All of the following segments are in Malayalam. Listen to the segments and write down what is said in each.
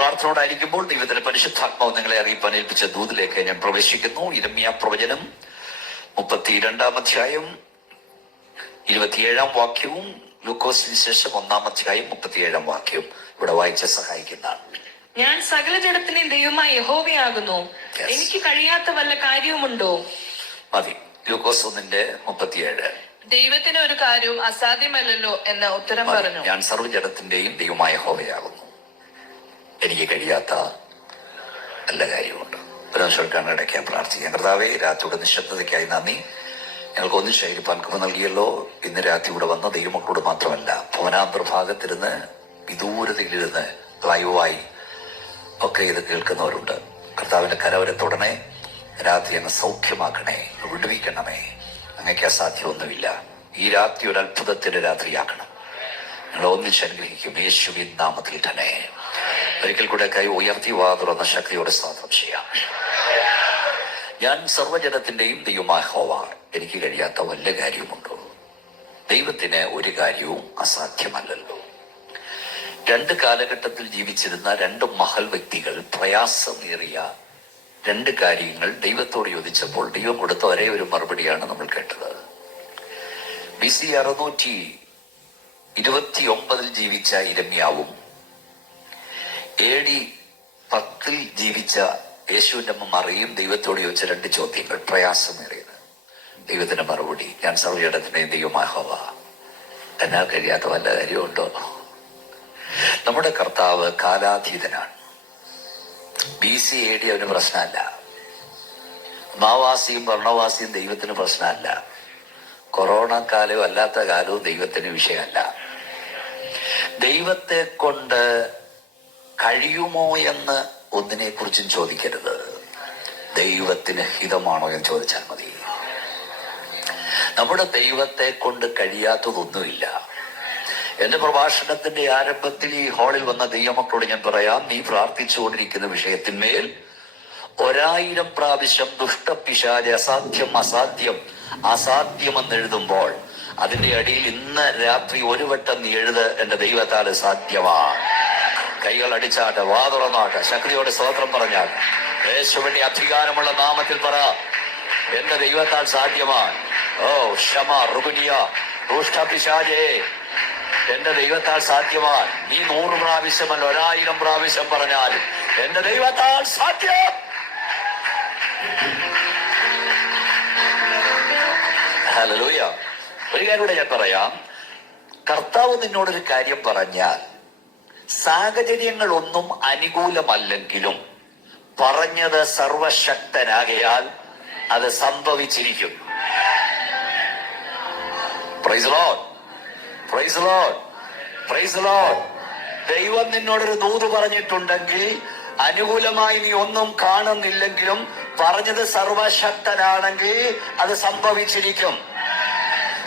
പ്രാർത്ഥനയോടായിരിക്കുമ്പോൾ ദൈവത്തിന്റെ പരിശുദ്ധാത്മാവ് നിങ്ങളെ അറിയിപ്പാൻ ഏൽപ്പിച്ച ദൂതിലേക്ക് ഞാൻ പ്രവേശിക്കുന്നു. യിരെമ്യാ പ്രവചനം 32-ാം അധ്യായം 27-ാം വാക്യവും ലൂക്കോസ് സുവിശേഷം 1-ാം അധ്യായം 37-ാം വാക്യവും ഇവിടെ വായിച്ച് സഹായിക്കുന്നതാണ്. ഞാൻ സകല ജഡത്തിന്റെയും ദൈവമായ യഹോവയാകുന്നു, എനിക്ക് കഴിയാത്ത വല്ല കാര്യവുമുണ്ടോ? മതി. ലൂക്കോസ് 1:37. ദൈവത്തിന് ഒരു കാര്യവും അസാധ്യമല്ലല്ലോ എന്ന ഉത്തരം പറഞ്ഞു. ഞാൻ സർവ്വജഡത്തിന്റെയും ദൈവമായ യഹോവയാകുന്നു, എനിക്ക് കഴിയാത്ത നല്ല കാര്യമുണ്ട്. പരമേശ്വരൻ ഇടയ്ക്കാൻ പ്രാർത്ഥിക്കാം. കർത്താവേ, രാത്രിയുടെ നിശബ്ദതയ്ക്കായി നന്ദി. ഞങ്ങൾക്ക് ഒന്നിച്ചായിരിക്കാൻ കൃപ നൽകിയല്ലോ. ഇന്ന് രാത്രി ഇവിടെ വന്ന ദൈവമക്കളോട് മാത്രമല്ല, ഭവനാന്തർഭാഗത്തിരുന്ന് വിദൂരതയിലിരുന്ന് ലൈവായി ഒക്കെ ഇത് കേൾക്കുന്നവരുണ്ട്. കർത്താവിന്റെ കരവരത്തുടനെ രാത്രി അങ്ങ് സൗഖ്യമാക്കണേ, വിടുവിക്കണമേ. അങ്ങക്ക് അസാധ്യമൊന്നുമില്ല. ഈ രാത്രി ഒരു അത്ഭുതത്തിന്റെ രാത്രിയാക്കണം. ഞങ്ങൾ ഒന്നിച്ച് അനുഗ്രഹിക്കും യേശുവിൻ നാമത്തിൽ തന്നെ. ഒരിക്കൽ കൂടെ കൈ ഉയർത്തി വാ തുറന്ന ശക്തിയോടെ സ്തോത്രം ചെയ്യാം. ഞാൻ സർവ്വജനത്തിന്റെയും ദൈവമായ യഹോവ, എനിക്ക് കഴിയാത്ത വല്ല കാര്യവുമുണ്ടോ? ദൈവത്തിന് ഒരു കാര്യവും അസാധ്യമല്ലല്ലോ. രണ്ട് കാലഘട്ടത്തിൽ ജീവിച്ചിരുന്ന രണ്ട് മഹൽ വ്യക്തികൾ പ്രയാസമേറിയ രണ്ട് കാര്യങ്ങൾ ദൈവത്തോട് ചോദിച്ചപ്പോൾ ദൈവം കൊടുത്ത ഒരേ ഒരു മറുപടിയാണ് നമ്മൾ കേട്ടത്. BC 629 ജീവിച്ച യിരെമ്യാവും AD 10 ജീവിച്ച യേശുവിന്റെ അമ്മ മറിയും ദൈവത്തോട് ചോദിച്ച രണ്ട് ചോദ്യങ്ങൾ, പ്രയാസമേറിയത്. ദൈവത്തിന്റെ മറുപടി, ഞാൻ സർവ്വജഡത്തിന്റെയും ദൈവമായ യഹോവ, എന്നാൽ കഴിയാത്ത വല്ല കാര്യമുണ്ടോ? നമ്മുടെ കർത്താവ് കാലാതീതനാണ്. BC AD അവന് പ്രശ്നമല്ല. മാവാസിയും വർണ്ണവാസിയും ദൈവത്തിന് പ്രശ്നമല്ല. കൊറോണ കാലവും അല്ലാത്ത കാലവും ദൈവത്തിന് വിഷയമല്ല. ദൈവത്തെ കൊണ്ട് കഴിയുമോ എന്ന് ഒന്നിനെ കുറിച്ചും ചോദിക്കരുത്. ദൈവത്തിന് ഹിതമാണോ എന്ന് ചോദിച്ചാൽ മതി. നമ്മുടെ ദൈവത്തെ കൊണ്ട് കഴിയാത്തതൊന്നുമില്ല. എന്റെ പ്രഭാഷണത്തിന്റെ ആരംഭത്തിൽ ഈ ഹാളിൽ വന്ന ദൈവമക്കളോട് ഞാൻ പറയാം, നീ പ്രാർത്ഥിച്ചുകൊണ്ടിരിക്കുന്ന വിഷയത്തിന്മേൽ 1000 പ്രാവശ്യം ദുഷ്ടപിശാച് അസാധ്യം അസാധ്യം അസാധ്യമെന്ന് എഴുതുമ്പോൾ അതിന്റെ അടിയിൽ ഇന്ന് രാത്രി ഒരു വട്ടം നീ എഴുത്, എന്റെ ദൈവത്താൽ സാധ്യമാണ്. കൈകൾ അടിച്ചാട്ടെ, വാ തുറന്നാട്ടെ, ശക്തിയോടെ സ്തോത്രം പറഞ്ഞാട്ടെ. യേശുവിന്റെ അധികാരമുള്ള നാമത്തിൽ പറ, എന്റെ ദൈവത്താൽ സാധ്യമാണ്. ഓ ക്ഷമ റുബിനിയ ദുഷ്ടപിശാചേ, എന്റെ ദൈവത്താൽ സാധ്യമാണ്. നീ 100 പ്രാവശ്യമല്ല 1000 പ്രാവശ്യം പറഞ്ഞാൽ എന്റെ ദൈവത്താൽ സാധ്യം. ഹല്ലേലൂയ. ഒരു കാര്യം കൂടെ ഞാൻ പറയാം. കർത്താവ് നിന്നോടൊരു കാര്യം പറഞ്ഞാൽ സാഹചര്യങ്ങളൊന്നും അനുകൂലമല്ലെങ്കിലും പറഞ്ഞത് സർവശക്തനാകയാൽ അത് സംഭവിച്ചിരിക്കും. Praise Lord, praise Lord, praise Lord. ദൈവം നിന്നോടൊരു ദൂത് പറഞ്ഞിട്ടുണ്ടെങ്കിൽ അനുകൂലമായി നീ ഒന്നും കാണുന്നില്ലെങ്കിലും പറഞ്ഞത് സർവശക്തനാണെങ്കിൽ അത് സംഭവിച്ചിരിക്കും.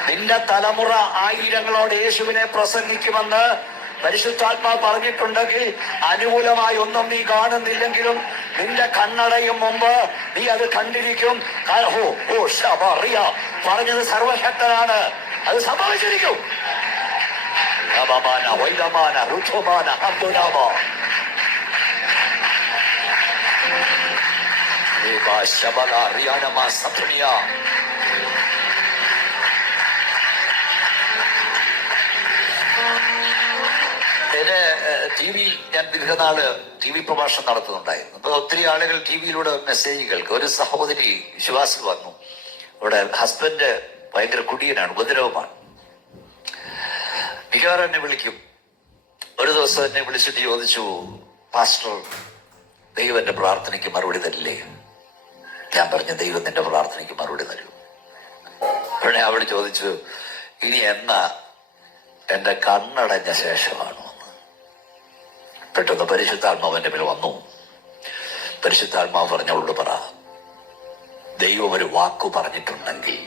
നിന്റെ തലമുറ ആയിരങ്ങളോട് യേശുവിനെ പ്രസംഗിക്കുമെന്ന് പരിശുദ്ധാത്മാവ് പറഞ്ഞിട്ടുണ്ടെങ്കിൽ അനുകൂലമായി ഒന്നും നീ കാണുന്നില്ലെങ്കിലും നിന്റെ കണ്ണടയും മുമ്പ് നീ അത് കണ്ടിരിക്കും. പറഞ്ഞത് സർവശക്തനാണ്, അത് സംഭവിച്ചിരിക്കും. TV ഞാൻ ദീർഘനാള് TV പ്രഭാഷണം നടത്തുന്നുണ്ടായിരുന്നു. അപ്പൊ ഒത്തിരി ആളുകൾ TV-യിലൂടെ മെസ്സേജ് കേൾക്കും. ഒരു സഹോദരി വിശ്വാസിൽ വന്നു. അവിടെ ഹസ്ബൻഡ് ഭയങ്കര കുടിയനാണ്, ഉപദ്രവമാണ്. മിക്കവാറും എന്നെ വിളിക്കും. ഒരു ദിവസം എന്നെ വിളിച്ചിട്ട് ചോദിച്ചു, പാസ്റ്റർ, ദൈവം എന്റെ പ്രാർത്ഥനയ്ക്ക് മറുപടി തരില്ലേ? ഞാൻ പറഞ്ഞു, ദൈവം നിന്റെ പ്രാർത്ഥനയ്ക്ക് മറുപടി തരൂ. ഉടനെ അവൾ ചോദിച്ചു, ഇനി എന്നാ എന്റെ കണ്ണടഞ്ഞ ശേഷമാണോ? പെട്ടെന്ന് പരിശുദ്ധാത്മാവ് എന്റെ മേൽ വന്നു. പരിശുദ്ധാത്മാവ് പറഞ്ഞവളോട് പറ, ദൈവം ഒരു വാക്കു പറഞ്ഞിട്ടുണ്ടെങ്കിൽ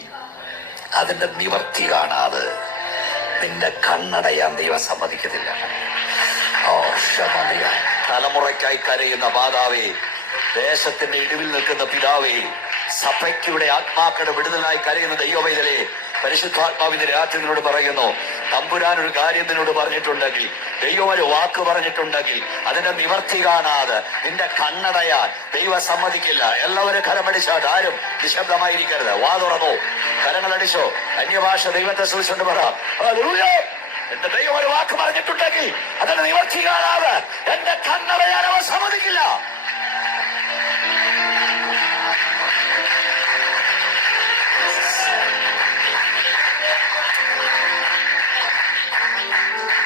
അതിന്റെ നിവർത്തി കാണാതെ നിന്റെ കണ്ണടയാൻ ദൈവം സമ്മതിക്കത്തില്ല. തലമുറയ്ക്കായി കരയുന്ന മാതാവേ, ദേശത്തിന്റെ ഇടിവിൽ നിൽക്കുന്ന പിതാവേ, സഭയ്ക്കിവിടെ ആത്മാക്കളുടെ വിടുതലായി കരയുന്ന ദൈവവൈതലേ, പരിശുദ്ധാത്മാവിന്റെ രാത്രികളോട് പറയുന്നു, തമ്പുരാൻ ഒരു കാര്യം നിന്നോട് പറഞ്ഞിട്ടുണ്ടെങ്കിൽ, ദൈവം ഒരു വാക്ക് പറഞ്ഞിട്ടുണ്ടെങ്കിൽ അതിന്റെ നിവർത്തി കാണാതെ നിന്റെ കണ്ണടയാൻ ദൈവം സമ്മതിക്കില്ല. എല്ലാവരും കരമടിച്ചാട്ട്, ആരും നിശബ്ദമായിരിക്കരുത്. വാ തുറന്നോ, കരങ്ങളടിച്ചോ, അന്യഭാഷ ദൈവത്തെ സൂക്ഷിച്ചുകൊണ്ട് പറ. ഹല്ലേലൂയ. എന്റെ ദൈവം ഒരു വാക്ക് പറഞ്ഞിട്ടുണ്ടെങ്കിൽ അതിന്റെ നിവർത്തി കാണാതെ എന്റെ കണ്ണടയാൻ അവൻ സമ്മതിക്കില്ല.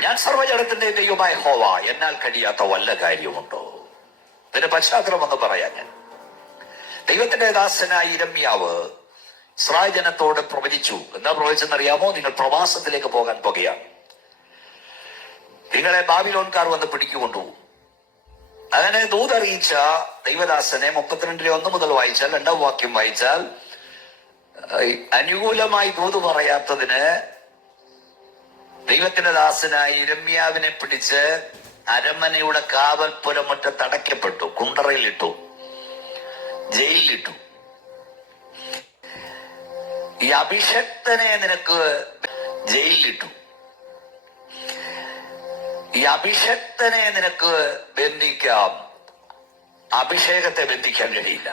ഞാൻ സർവ്വജഗത്തിന്റെ ദൈവമായ യഹോവ, എന്നാൽ കഴിയാത്ത വല്ല കാര്യമുണ്ടോ? ഇതിന്റെ പശ്ചാത്തലം എന്ന് പറയാൻ, ഞാൻ ദൈവത്തിന്റെ ദാസനായ യിരെമ്യാവ് ഇസ്രായേൽ ജനത്തോട് പ്രവചിച്ചു. എന്താ പ്രവചിച്ചെന്നറിയാമോ? നിങ്ങൾ പ്രവാസത്തിലേക്ക് പോകാൻ പോകുകയാണ്, നിങ്ങളെ ബാബിലോൺകാർ വന്ന് പിടിക്കുകൊണ്ടുപോകും. അങ്ങനെ ദൂതറിയിച്ച ദൈവദാസനെ 32:1 മുതൽ വായിച്ചാൽ, 2-ാം വാക്യം വായിച്ചാൽ, അനുകൂലമായി ദൂത് പറയാത്തതിന് ദൈവത്തിന്റെ ദാസനായ യിരെമ്യാവിനെ പിടിച്ച് അരമനയുടെ കാവൽപ്പുരമുറ്റത്ത് അടയ്ക്കപ്പെട്ടു, കുണ്ടറയിലിട്ടു, ജയിലിലിട്ടു. ഈ അഭിഷക്തനെ നിനക്ക് ജയിലിലിട്ടു, ഈ അഭിഷക്തനെ നിനക്ക് ബന്ധിക്കാം, അഭിഷേകത്തെ ബന്ധിക്കാൻ കഴിയില്ല.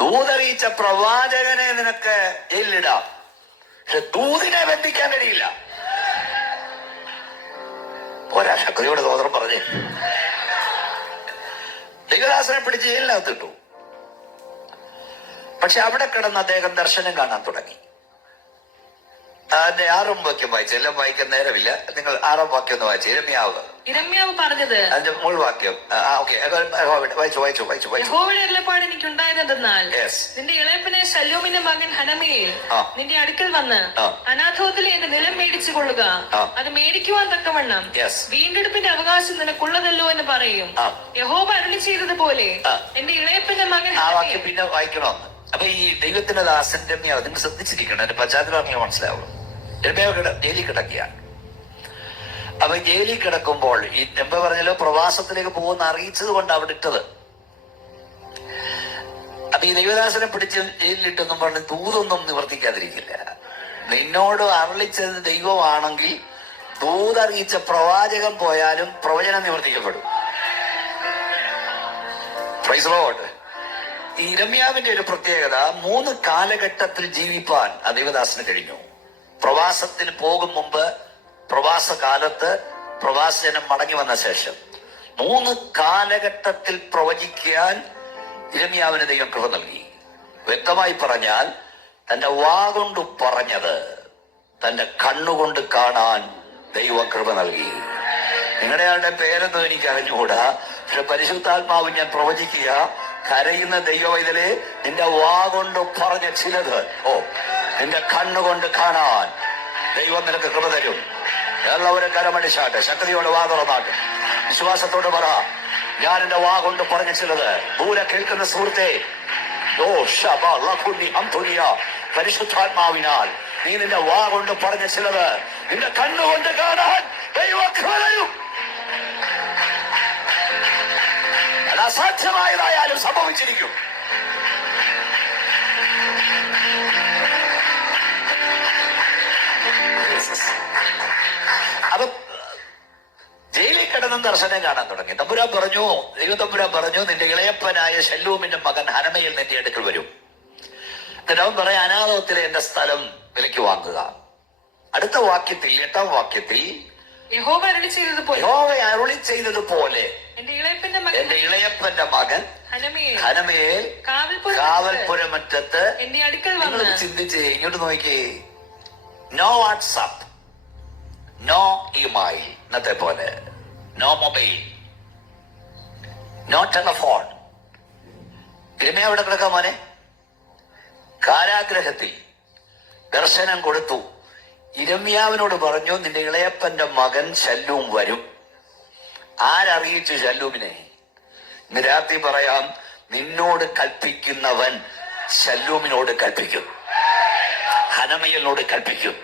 ദൂതറിയിച്ച പ്രവാചകനെ നിനക്ക് ജയിലിലിടാം, പക്ഷെ ദൂതിനെ ബന്ധിക്കാൻ കഴിയില്ല. പോരാ, ശക്തിയോടെ തോതരം പറഞ്ഞേ. ദൈവദാസനെ പിടിച്ച് ജയിലിനകത്തിട്ടു. പക്ഷെ അവിടെ കിടന്ന് അദ്ദേഹം ദർശനം കാണാൻ തുടങ്ങി. അതിന്റെ 6-ാം വാക്യം വായിച്ചു. എല്ലാം വായിക്കാൻ നേരമില്ല, നിങ്ങൾ 6-ാം വാക്യം ഒന്ന് വായിച്ചു. യിരെമ്യാവ് പറഞ്ഞത്, അതിന്റെ മുൾ വാക്യം വായിച്ചു. യഹോവയുടെ അരുളപ്പാട് എനിക്കുണ്ടായതെന്നാൽ, നിന്റെ ഇളയപ്പനെ ശല്ലൂമിന്റെ മകൻ ഹനമയേൽ നിന്റെ അടുക്കൽ വന്ന് അനാഥോത്തിലെ എന്റെ നിലം മേടിച്ചു കൊള്ളുക, അത് മേടിക്കുവാൻ തക്കവണ്ണം വീണ്ടെടുപ്പിന്റെ അവകാശം നിനക്കുള്ളതല്ലോ എന്ന് പറയും. യഹോവ അരുളി ചെയ്തതുപോലെ എന്റെ ഇളയപ്പന്റെ മകൻ. ആ വാക്യം പിന്നെ വായിക്കണമെന്ന്. അപ്പൊ ഈ ദൈവത്തിന്റെ ദാസന്റെ നിങ്ങൾ ശ്രദ്ധിച്ചിരിക്കണം, അതിന്റെ പശ്ചാത്തലം അങ്ങനെ മനസ്സിലാവുള്ളൂ. ജയിലിൽ കിടക്കുകയാണ്. അപ്പൊ ജയിലിൽ കിടക്കുമ്പോൾ ഈ നെമ്പ പറഞ്ഞല്ലോ, പ്രവാസത്തിലേക്ക് പോകുന്ന അറിയിച്ചത് കൊണ്ട് അവിടെ ഇട്ടത്. അപ്പൊ ഈ ദൈവദാസനെ പിടിച്ച് ജയിലിലിട്ടെന്നും പറഞ്ഞ് ദൂതൊന്നും നിവർത്തിക്കാതിരിക്കില്ല. നിന്നോട് അരുളിച്ചത് ദൈവമാണെങ്കിൽ ദൂതറിയിച്ച പ്രവാചകൻ പോയാലും പ്രവചനം നിവർത്തിക്കപ്പെടും. Praise Lord. ഈ യിരെമ്യാവിന്റെ ഒരു പ്രത്യേകത, 3 കാലഘട്ടത്തിൽ ജീവിപ്പാൻ ആ ദൈവദാസന് കഴിഞ്ഞു. പ്രവാസത്തിന് പോകും മുമ്പ്, പ്രവാസ കാലത്ത്, പ്രവാസജനം മടങ്ങി വന്ന ശേഷം 3 കാലഘട്ടത്തിൽ പ്രവചിക്കാൻ യിരെമ്യാവിന് ദൈവം കൃപ നൽകി. വ്യക്തമായി പറഞ്ഞാൽ, തന്റെ വാ കൊണ്ട് പറഞ്ഞത് തന്റെ കണ്ണുകൊണ്ട് കാണാൻ ദൈവം കൃപ നൽകി. നിങ്ങളുടെ ആളുടെ പേരൊന്നും എനിക്ക് അറിഞ്ഞുകൂടാ, പക്ഷെ പരിശുദ്ധാത്മാവ് ഞാൻ പ്രവചിക്കുക, കരയുന്ന ദൈവവൈതലേ, നിന്റെ വാ കൊണ്ട് പറഞ്ഞ ചിലത് നിന്റെ കണ്ണുകൊണ്ട് കാണാൻ ദൈവം നിനക്ക് കൃപ തരും. എല്ലാവരും കരമടിച്ചാട്ടെ, ശക്തിയോടെ വാ തുറന്നാട്ടെ, വിശ്വാസത്തോട് പറ, ഞാൻ എന്റെ വാ കൊണ്ട് പറഞ്ഞ ചിലത്. ദൂരെ കേൾക്കുന്ന സുഹൃത്തെ, പരിശുദ്ധാത്മാവിനാൽ നീ നിന്റെ വാ കൊണ്ട് പറഞ്ഞ ചിലത് നിന്റെ കണ്ണുകൊണ്ട് കാണാൻ ദൈവം കൃപ തരും. അസാധ്യമായതായാലും സംഭവിച്ചിരിക്കും. അപ്പൊ ജയിലിൽ കിടന്നും ദർശനം കാണാൻ തുടങ്ങി. തമ്പുരാൻ പറഞ്ഞു, ദൈവത്തമ്പുരാൻ പറഞ്ഞു, നിന്റെ ഇളയപ്പനായ ശല്ലൂമിന്റെ മകൻ ഹനമയേൽ നിന്റെ അടുക്കൽ വരും. എന്നിട്ട് അവൻ പറയാം, അനാഥത്തിലെ എന്റെ സ്ഥലം വിലയ്ക്ക് വാങ്ങുക. അടുത്ത വാക്യത്തിൽ, 8-ാം വാക്യത്തിൽ, യഹോവ അരുളി ചെയ്തതുപോലെ എന്റെ ഇളയപ്പന്റെ മകൻ ഹനമയേൽ കാവൽപ്പുരമറ്റത്ത്. നിങ്ങൾ ചിന്തിച്ച് ഇങ്ങോട്ട് നോക്കിയേ, നോ വാട്സാപ്പ്, നോ ഇമെയിൽ, ഇന്നത്തെ പോലെ നോ മൊബൈൽ, നോ ടെലഫോൺ. യിരെമ്യാവ് എവിടെ കിടക്കാം മോനെ? കാരാഗ്രഹത്തിൽ. ദർശനം കൊടുത്തു. യിരെമ്യാവിനോട് പറഞ്ഞു, നിന്റെ ഇളയപ്പന്റെ മകൻ ശല്ലൂം വരും. ആരറിയിച്ചു ശല്ലൂമിനെ? ഇന്ന് രാത്രി പറയാം, നിന്നോട് കൽപ്പിക്കുന്നവൻ ശല്ലൂമിനോട് കൽപ്പിക്കും, ഹനമയേലിനോട് കൽപ്പിക്കും.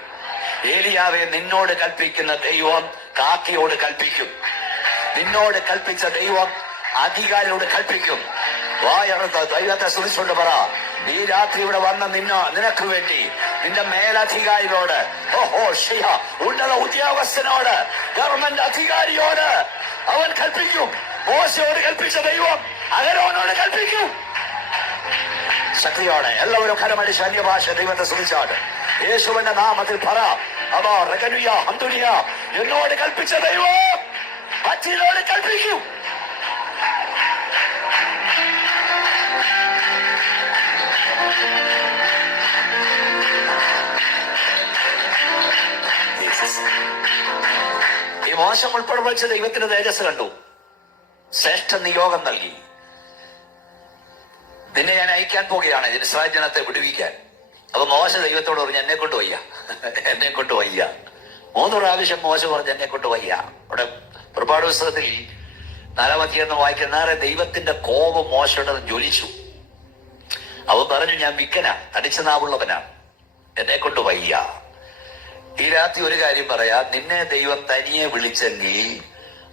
ഏലിയാവെ, നിന്നോട് കൽപ്പിക്കുന്ന ദൈവം കാക്കയോട് കൽപ്പിക്കും. നിന്നോട് കൽപ്പിച്ച ദൈവം അധികാരിയോട് കൽപ്പിക്കും. വായർത്ത് ദൈവത്തെ സ്തുതിച്ചുകൊണ്ട് പറ, ഈ രാത്രി ഇവിടെ വന്ന നിനക്ക് വേണ്ടി നിന്റെ മേലധികാരിയോട്, ഉന്നത ഉദ്യോഗസ്ഥനോട്, ഗവൺമെന്റ് അധികാരിയോട് അവൻ കൽപ്പിക്കും. മോശയോട് കൽപ്പിച്ച ദൈവം അഹരോനോട് കൽപ്പിക്കും. ശക്തിയോടെ എല്ലാവരും കരമടിച്ച് അന്യഭാഷ ദൈവത്തെ സ്തുതിച്ചാണ്. യേശുവിന്റെ നാമത്തിൽ പറ, എന്നോട് കൽപ്പിച്ച ദൈവം മറ്റോട് കൽപ്പിക്കും. ഈ മോശം ഉൾപ്പെടെ വെച്ച് ദൈവത്തിന് തേജസ് കണ്ടു, ശ്രേഷ്ഠ നിയോഗം നൽകി. നിന്നെ ഞാൻ അയക്കാൻ പോവുകയാണ് ഇസ്രായേൽ ജനത്തെ വിടുവിക്കാൻ. അപ്പൊ മോശ ദൈവത്തോട് പറഞ്ഞു, എന്നെ കൊണ്ട് വയ്യ, എന്നെ കൊണ്ട് വയ്യ. 3 പ്രാവശ്യം മോശ പറഞ്ഞു, എന്നെ കൊണ്ട് വയ്യ. അവിടെ പുറപ്പാട് പുസ്തകത്തിൽ 4-ാം അധ്യായം വായിക്കുന്ന ദൈവത്തിന്റെ കോപം മോശയുടെ ജ്വലിച്ചു. അവൻ പറഞ്ഞു, ഞാൻ വിക്കനാ, അടിച്ച നാവുള്ളവനാണ്, എന്നെ കൊണ്ട് വയ്യ. ഈ രാത്രി ഒരു കാര്യം പറയാ, നിന്നെ ദൈവം തനിയെ വിളിച്ചെങ്കിൽ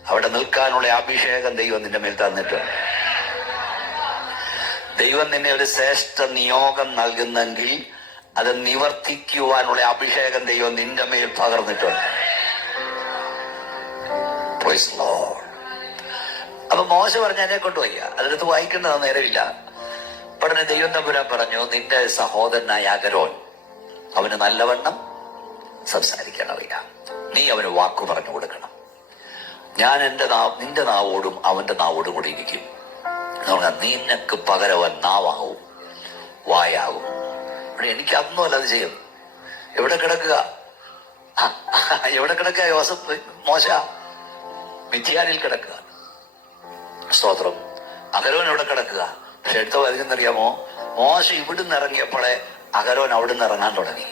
അവിടെ നിൽക്കാനുള്ള അഭിഷേകം ദൈവം നിന്റെ മേൽ തന്നിട്ടുണ്ട്. ദൈവം നിന്നെ ഒരു ശ്രേഷ്ഠ നിയോഗം നൽകുന്നെങ്കിൽ അത് നിവർത്തിക്കുവാനുള്ള അഭിഷേകം ദൈവം നിന്റെ മേൽ പകർന്നിട്ടുണ്ട്. അപ്പൊ മോശ പറഞ്ഞ എന്നെ കൊണ്ട് വയ്യ, അതിനകത്ത് വായിക്കേണ്ടത് നേരമില്ല. ഉടനെ ദൈവം തമ്പുരാൻ പറഞ്ഞു, നിന്റെ സഹോദരനായ അഹരോൻ, അവന് നല്ലവണ്ണം സംസാരിക്കാൻ അറിയാം, നീ അവന് വാക്കു പറഞ്ഞു കൊടുക്കണം. ഞാൻ നിന്റെ നാവോടും അവന്റെ നാവോടും കൂടി ഇരിക്കും. നിനക്ക് പകരവൻ നാവാവും, വായാവും. എനിക്ക് അതൊന്നും അല്ല അത് ചെയ്യും. എവിടെ കിടക്കുക മോശ? മിഥ്യാനിൽ കിടക്കുക. സ്തോത്രം. അഹരോൻ എവിടെ കിടക്കുക? പക്ഷെ എടുത്ത വരുന്നറിയാമോ, മോശ ഇവിടുന്ന് ഇറങ്ങിയപ്പോഴേ അഹരോൻ അവിടുന്ന് ഇറങ്ങാൻ തുടങ്ങി.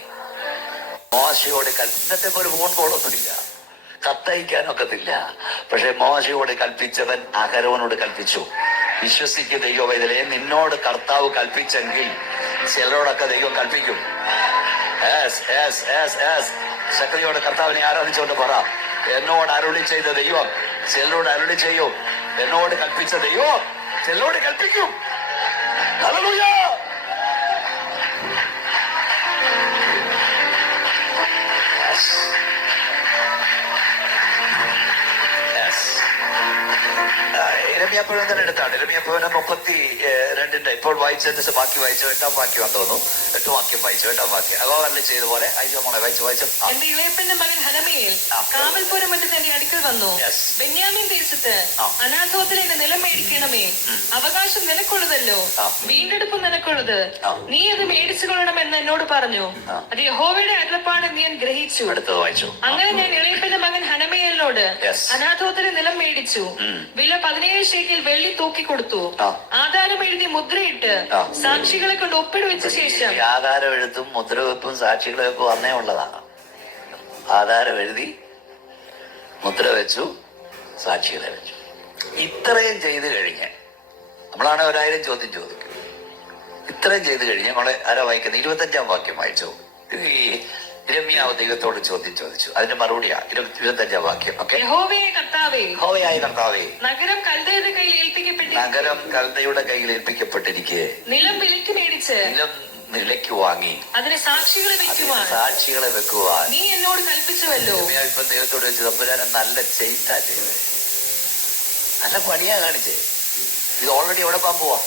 മോശയോട് ഇന്നത്തെ പോലെ ഫോൺ കോളൊന്നുമില്ല, കത്തയക്കാനൊക്കത്തില്ല. പക്ഷെ മോശയോട് കൽപ്പിച്ചവൻ അഹരോനോട് കൽപ്പിച്ചു. വിശ്വസിക്കുക ദൈവവൈതലേ, നിന്നോട് കർത്താവ് കൽപ്പിച്ചെങ്കിൽ ചിലരോടൊക്കെ ദൈവം കൽപ്പിക്കും. ശക്തിയോടെ കർത്താവിനെ ആരാധിച്ചുകൊണ്ട് പറ, എന്നോട് അരുളി ചെയ്ത ദൈവം ചിലരോട് അരുളി ചെയ്യും. എന്നോട് കൽപ്പിച്ച ദൈവം ചിലരോട് കൽപ്പിക്കും. ഹല്ലേലൂയ. ഇരമ്യാപ്പുഴം തന്നെ എടുത്താണ്. ഇരമ്യാപ്പുഴം 32 ഇപ്പോൾ വായിച്ചതിന്റെ ബാക്കി വായിച്ചു. 8-ാം വാക്യം തോന്നുന്നു. 8 വാക്യം വായിച്ചു. 8-ാം വാക്യം അഗോവല്ലേ ചെയ്ത പോലെ അയ്യോ മോളെ വായിച്ചു. എന്റെ ഇളയപ്പന്റെ മകൻ ഹനമേൽ കാവൽപുരം മറ്റു തന്റെ അടുക്കൽ വന്നു. ബെന്യാമീൻ ദേശത്ത് അനാഥോത്തിൽ എന്റെ നിലം മേടിക്കണമേ, അവകാശം നിനക്കുള്ളതല്ലോ, വീണ്ടെടുപ്പ് നിനക്കുള്ളത്, നീ അത് മേടിച്ചു കൊള്ളണമെന്ന് എന്നോട് പറഞ്ഞു. അത് യഹോവയുടെ അരുളപ്പാടെന്ന് ഞാൻ ഗ്രഹിച്ചു. അങ്ങനെ ഞാൻ ഇളയപ്പന്റെ മകൻ ഹനമേലിനോട് അനാഥോത്തിലെ നിലം മേടിച്ചു. വില 17 ശേക്കെൽ വെള്ളി തൂക്കി കൊടുത്തു. ആധാരം എഴുതി മുദ്രയിട്ട് സാക്ഷികളെ കൊണ്ട് ഒപ്പിടുവെച്ച ശേഷം. ആധാരം എഴുത്തും മുദ്രവെപ്പും സാക്ഷികളെ വെപ്പും അന്നേ ഉള്ളതാണ്. ആധാരം എഴുതി മുദ്ര വെച്ചു, സാക്ഷികളെ വെച്ചു. ഇത്രയും ചെയ്ത് കഴിഞ്ഞ് നമ്മളാണ് 1000 ചോദ്യം ചോദിക്കും. ഇത്രയും ചെയ്ത് കഴിഞ്ഞ് നമ്മളെ ആരാ വായിക്കുന്നത്? 25-ാം വാക്യം വായിച്ചു. ഈ ഇരമ്യാവ് ദൈവത്തോട് ചോദ്യം ചോദിച്ചു, അതിന്റെ മറുപടിയാ 25-ാം വാക്യം. യഹോവയായ കർത്താവേ, നഗരം കൽദയുടെ കയ്യിൽ ഏൽപ്പിക്കപ്പെട്ടിരിക്കെ നിലം വിലയ്ക്ക് മേടിച്ച് നിലം വിലയ്ക്ക് വാങ്ങി അതിന് സാക്ഷികളെ വെക്കുവാൻ നീ എന്നോട് കൽപ്പിച്ചുവല്ലോ. ഇപ്പം ദൈവത്തോട് വെച്ച് തമ്പുരാനെ നല്ല ചെയ്താ ചെയ്തേ, നല്ല പണിയാ കാണിച്ചേ. ഇത് ഓൾറെഡി എവിടെ പോകാൻ പോവാ?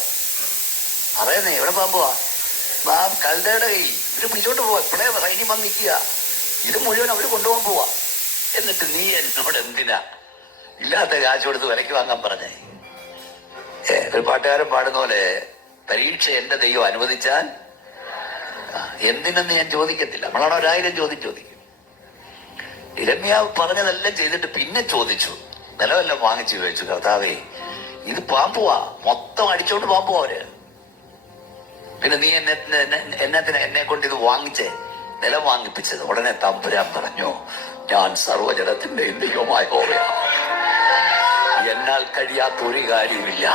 അറിയുന്നേ എവിടെ പോകാൻ പോവാ? കൽദയുടെ കയ്യിൽ ഇവര് പിടിച്ചോണ്ട് പോവാ. ഇപ്പോഴേ സൈന്യം വന്ന് നിൽക്കുക. ഇത് മുഴുവൻ അവര് കൊണ്ടുപോകാൻ പോവാ. എന്നിട്ട് നീ എന്നോട് എന്തിനാ ഇല്ലാത്ത കാശ് കൊടുത്ത് വിലയ്ക്ക് വാങ്ങാൻ പറഞ്ഞേ? ഒരു പാട്ടുകാരൻ പാടുന്ന പോലെ, പരീക്ഷ എന്റെ ദൈവം അനുവദിച്ചാൽ എന്തിനെന്ന് ഞാൻ ചോദിക്കത്തില്ല. നമ്മളാണ് 1000 ചോദ്യം ചോദിക്കും. ഇരമ്യാവ് പറഞ്ഞതെല്ലാം ചെയ്തിട്ട് പിന്നെ ചോദിച്ചു, നിലമെല്ലാം വാങ്ങിച്ചു ചോദിച്ചു, കർത്താവേ ഇത് പാമ്പുവാ, മൊത്തം അടിച്ചോണ്ട് പാമ്പുവാ അവര്. പിന്നെ നീ എന്നെ കൊണ്ട് ഇത് വാങ്ങിച്ചേ, നിലം വാങ്ങിപ്പിച്ചത്. ഉടനെ തമ്പുരാൻ പറഞ്ഞു, ഞാൻ സർവ്വജനത്തിന്റെ ദൈവമായ യഹോവയാ, എന്നാൽ കഴിയാത്ത ഒരു കാര്യമില്ല.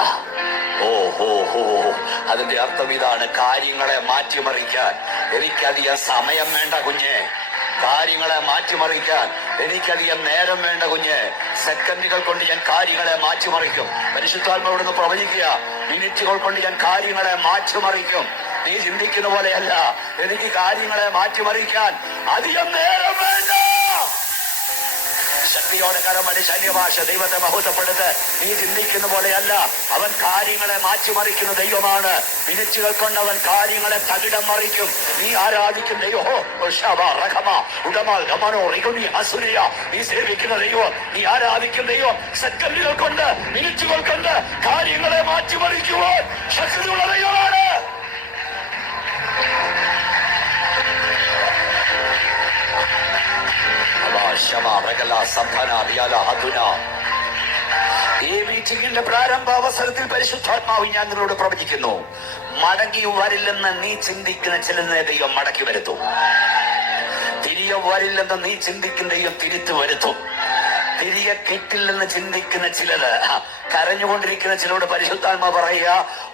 അതിന്റെ അർത്ഥം ഇതാണ്, കാര്യങ്ങളെ മാറ്റിമറിക്കാൻ എനിക്കധികം സമയം വേണ്ട കുഞ്ഞെ. കാര്യങ്ങളെ മാറ്റിമറിക്കാൻ എനിക്കധികം നേരം വേണ്ട കുഞ്ഞ്. സെക്കൻഡുകൾ കൊണ്ട് ഞാൻ കാര്യങ്ങളെ മാറ്റിമറിക്കും. പരിശുദ്ധാത്മാവിടുന്ന് പ്രവചിക്കുക, മിനിറ്റുകൾ കൊണ്ട് ഞാൻ കാര്യങ്ങളെ മാറ്റിമറിക്കും. നീ ചിന്തിക്കുന്ന പോലെയല്ല. എനിക്ക് കാര്യങ്ങളെ മാറ്റിമറിക്കാൻ അധികം നേരം വേണ്ട. ശക്തിയോടെ കരമടി ശല്യഭാഷ ദൈവത്തെ മഹത്വപ്പെടുത്ത്. നീ ചിന്തിക്കുന്ന പോലെയല്ല, അവൻ കാര്യങ്ങളെ മാറ്റിമറിക്കുന്ന ദൈവമാണ്. മിനിറ്റുകൾ കൊണ്ട് അവൻ കാര്യങ്ങളെ തകിടം മറിക്കും. നീ ആരാധിക്കുന്ന ദൈവം, നീ സേവിക്കുന്ന ദൈവം, നീ ആരാധിക്കുന്ന ദൈവം സെക്കൻഡുകൾ കൊണ്ട്, മിനിറ്റുകൾ കൊണ്ട് കാര്യങ്ങളെ മാറ്റിമറിക്കുവാൻ ശക്തിയുള്ള ദൈവമാണ്. ഈ മീറ്റിംഗിന്റെ പ്രാരംഭ അവസരത്തിൽ പരിശുദ്ധാത്മാവ് ഞാൻ നിങ്ങളോട് പ്രവചിക്കുന്നു, മടങ്ങി വരില്ലെന്ന് നീ ചിന്തിക്കുന്ന ചിലതിനെ ദൈവം മടക്കി വരുത്തും. തിരികെ വരില്ലെന്ന് നീ ചിന്തിക്കുന്ന ദൈവം തിരിച്ചു വരുത്തും. തിരികെ കിട്ടില്ലെന്ന് ചിന്തിക്കുന്ന ചിലത്, കരഞ്ഞുകൊണ്ടിരിക്കുന്ന ചിലരോട് പരിശുദ്ധാത്മാ പറയുക,